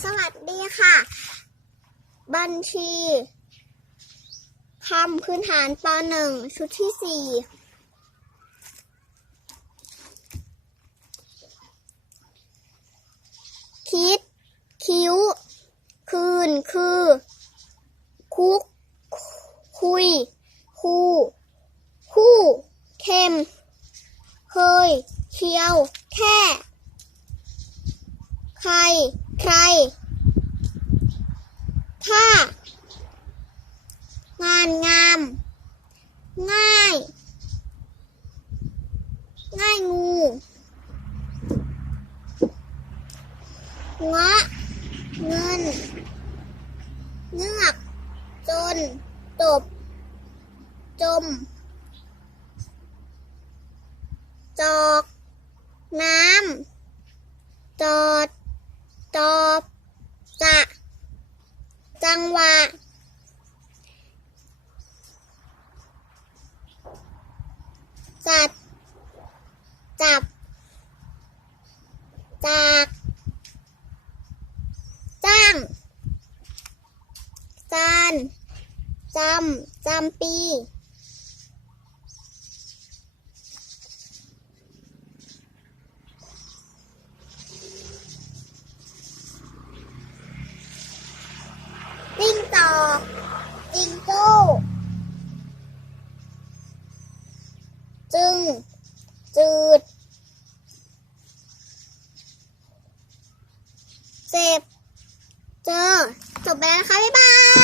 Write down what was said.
สวัสดีค่ะ บัญชีคำพื้นฐานป .1 ชุดที่ 4 คิด คิ้ว คืน คือ คุก คุย คู่ คู่เค็มเคย เคียว แค่ ใคร ใคร ถ้า งานงาม ง่าย ง่าย งูงะเงิน เงือก จน ตบ จม จอก น้ำ จอดตอบจะจังหวะจัด จับ จากจ้างจานจำจำปีจิ้งจอกจิงโจ้จึง จืด เจ็บ เจอ จบแล้วนะคะ บ๊ายบาย